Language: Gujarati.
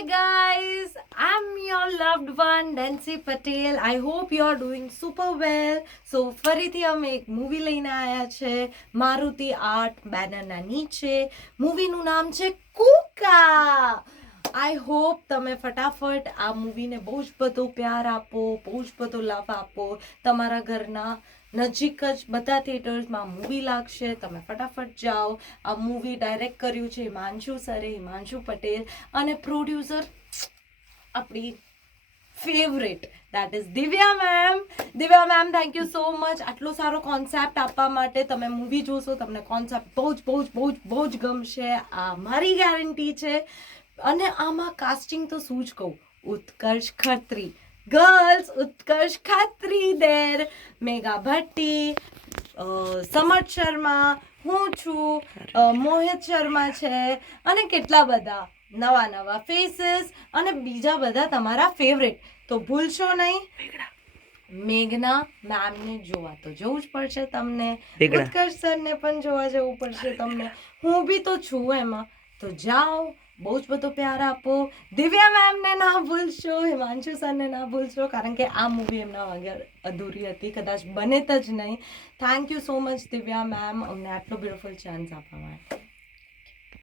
Hi guys, I'm your loved one Nancy Patel. I hope you are doing super well. So ફરીથી અમે એક મૂવી લઈને આવ્યા છે મારુતિ આર્ટ બેનરના નીચે. મૂવીનું નામ છે કુકા. આઈ હોપ તમે ફટાફટ આ મૂવીને બહુ જ બધો પ્યાર આપો, બહુ જ બધો લાભ આપો. તમારા ઘરના નજીક જ બધા થિયેટર્સમાં મૂવી લાગશે, તમે ફટાફટ જાઓ. આ મૂવી ડાયરેક્ટ કર્યું છે હિમાંશુ સરે, હિમાંશુ પટેલ, અને પ્રોડ્યુસર આપણી favourite that is Divya ma'am. Divya ma'am, thank you so much આટલો સારો કોન્સેપ્ટ આપવા માટે. તમે મૂવી જોશો, તમને કોન્સેપ્ટ બહુ જ ગમશે, આ મારી ગેરંટી છે. અને આમાં કાસ્ટિંગ તો શું જ કહું, ઉત્કર્ષ ખત્રી, ગર્લ્સ ઉત્કર્ષ ખત્રી દેર, મેઘા ભટ્ટી, સમર્થ શર્મા, હું છું, મોહિત શર્મા છે, અને કેટલા બધા નવા ફેસીસ અને બીજા બધા તમારા ફેવરેટ. તો ભૂલશો નહીં, મેઘના મેમને જોવા તો જવું જ પડશે તમને, ઉત્કર્ષ સરને પણ જોવા જવું પડશે તમને, હું બી તો છું એમાં. તો જાઓ, બહુ જ બધો પ્યાર આપો. દિવ્યા મેમને ના ભૂલશો, હિમાંશુ સરને ના ભૂલશો, કારણ કે આ મૂવી એમના વગર અધૂરી હતી, કદાચ બને જ નહીં. Thank you so much Divya ma'am, અમને આટલો બ્યુટીફુલ ચાન્સ આપવા માટે.